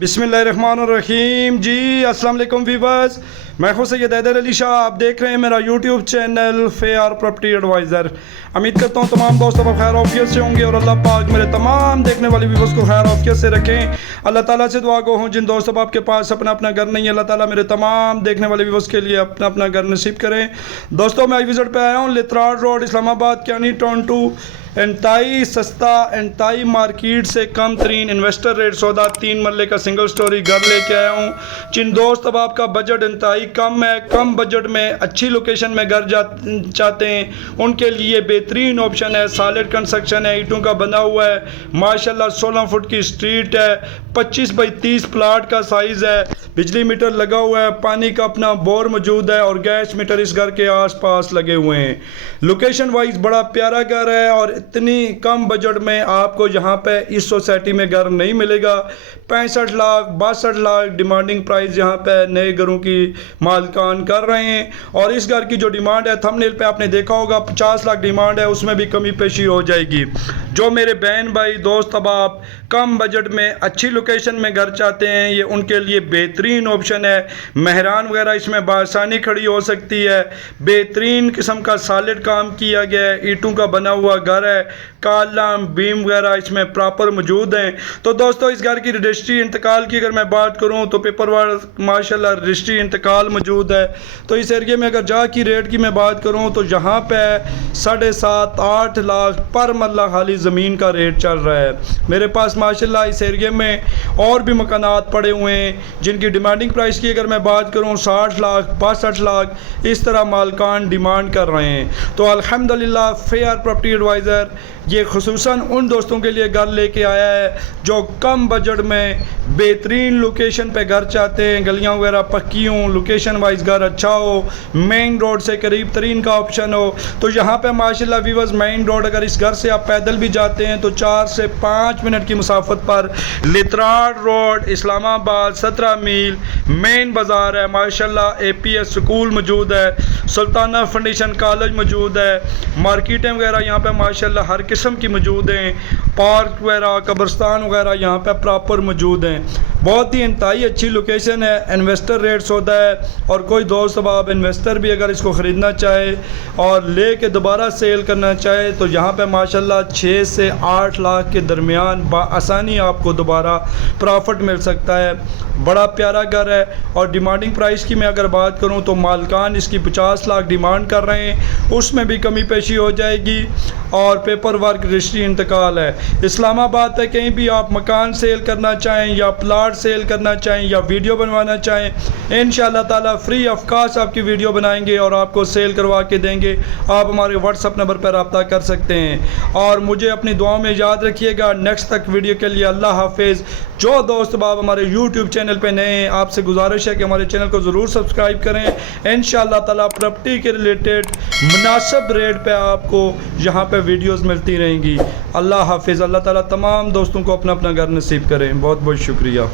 बिस्मिल्लाहिर्रहमानिर्रहीम जी। अस्सलाम वालेकुम वीवर्स, मैं हूं सैयद हैदर अली शाह। आप देख रहे हैं मेरा YouTube channel Fair Property Advisor. उम्मीद करता हूं तमाम दोस्तों को खैर आफियत से होंगे और अल्लाह पाक मेरे तमाम देखने वाले व्यूवर्स को खैर आफियत से रखें। अल्लाह ताला से दुआ गो हूं जिन दोस्तों आपके पास अपना अपना घर नहीं है, अल्लाह ताला मेरे तमाम देखने वाले व्यूवर्स के लिए अपना अपना घर नसीब करें। दोस्तों मैं विजिट पे आया हूँ लित्राड़ रोड इस्लामाबाद कैनी टाउन टू इंतहाई सस्ता इंतहाई मार्केट से कम तरीन इन्वेस्टर रेट सौदा 3 मरले का सिंगल स्टोरी घर लेके आया हूँ। जिन दोस्त अब आपका बजट इंतहाई कम है, कम बजट में अच्छी लोकेशन में घर चाहते हैं, उनके लिए बेहतरीन ऑप्शन है। सॉलिड कंस्ट्रक्शन है, ईंटों का बना हुआ है, माशाल्लाह 16 फुट की स्ट्रीट है, 25 बाई 30 प्लाट का साइज़ है, बिजली मीटर लगा हुआ है, पानी का अपना बोर मौजूद है और गैस मीटर इस घर के आसपास लगे हुए हैं। लोकेशन वाइज बड़ा प्यारा घर है और इतनी कम बजट में आपको यहाँ पे इस सोसाइटी में घर नहीं मिलेगा। 65 लाख 62 लाख डिमांडिंग प्राइस यहाँ पे नए घरों की मालकान कर रहे हैं और इस घर की जो डिमांड है थंबनेल पे आपने देखा होगा 50 लाख डिमांड है, उसमें भी कमी पेशी हो जाएगी। जो मेरे बहन भाई दोस्त अब आप कम बजट में अच्छी लोकेशन में घर चाहते हैं, ये उनके लिए बेहतरीन ऑप्शन है। मेहरान वगैरह इसमें बासानी खड़ी हो सकती है। बेहतरीन किस्म का सॉलिड काम किया गया है, ईंटों का बना हुआ घर है, कॉलम बीम वगैरह इसमें प्रॉपर मौजूद हैं। तो दोस्तों इस घर की रजिस्ट्री इंतकाल की अगर मैं बात करूं तो पेपर वर्क माशाल्लाह रजिस्ट्री इंतकाल मौजूद है। तो इस एरिया में अगर जा की रेट की मैं बात करूं तो यहाँ पे 7.5-8 लाख पर मरला खाली ज़मीन का रेट चल रहा है। मेरे पास माशाल्लाह इस एरिया में और भी मकानात पड़े हुए हैं जिनकी डिमांडिंग प्राइस की अगर मैं बात करूं 60 लाख 62 लाख इस तरह मालकान डिमांड कर रहे हैं। तो अल्हम्दुलिल्लाह फेयर प्रॉपर्टी एडवाइज़र ये खुसूसन उन दोस्तों के लिए घर लेके आया है जो कम बजट में बेहतरीन लोकेशन पे घर चाहते हैं, गलियां वगैरह पक्की हों, लोकेशन वाइज घर अच्छा हो, मेन रोड से करीब तरीन का ऑप्शन हो। तो यहाँ पे माशाल्लाह व्यूअर्स मेन रोड अगर इस घर से आप पैदल भी जाते हैं तो 4 से 5 मिनट की मुसाफत पर लित्राड़ रोड इस्लामाबाद 17 मील मेन बाज़ार है। माशाल्लाह APS स्कूल मौजूद है, सुल्ताना फाउंडेशन कॉलेज मौजूद है, मार्केटें वगैरह यहाँ पे माशाल्लाह हर किस्म की मौजूद हैं, पार्क वगैरह कब्रस्तान वगैरह यहाँ पे प्रॉपर मौजूद हैं। बहुत ही इंतहाई अच्छी लोकेशन है, इन्वेस्टर रेट सौदा है और कोई दोस्त अब आप इन्वेस्टर भी अगर इसको ख़रीदना चाहे और ले के दोबारा सेल करना चाहे तो यहाँ पे माशाल्लाह 6 से 8 लाख के दरमियान आसानी आपको दोबारा प्रॉफिट मिल सकता है। बड़ा प्यारा घर है और डिमांडिंग प्राइस की मैं अगर बात करूँ तो मालकान इसकी 50 लाख डिमांड कर रहे हैं, उसमें भी कमी पेशी हो जाएगी और पेपर वर्क रजिस्ट्री इंतकाल है। इस्लामाबाद पे कहीं भी आप मकान सेल करना चाहें या प्लाट सेल करना चाहें या वीडियो बनवाना चाहें, इंशाअल्लाह ताला फ्री ऑफ कास्ट आपकी वीडियो बनाएंगे और आपको सेल करवा के देंगे। आप हमारे व्हाट्सअप नंबर पर रब्ता कर सकते हैं और मुझे अपनी दुआओं में याद रखिएगा। नेक्स्ट तक वीडियो के लिए अल्लाह हाफिज़। जो दोस्त बाब हमारे यूट्यूब चैनल पे नए हैं, आपसे गुजारिश है कि हमारे चैनल को ज़रूर सब्सक्राइब करें। इंशाअल्लाह ताला प्रॉपर्टी के रिलेटेड मुनासिब रेट पे आपको यहाँ पे वीडियोस मिलती रहेंगी। अल्लाह हाफिज़। अल्लाह ताला तमाम दोस्तों को अपना अपना घर नसीब करें। बहुत बहुत शुक्रिया।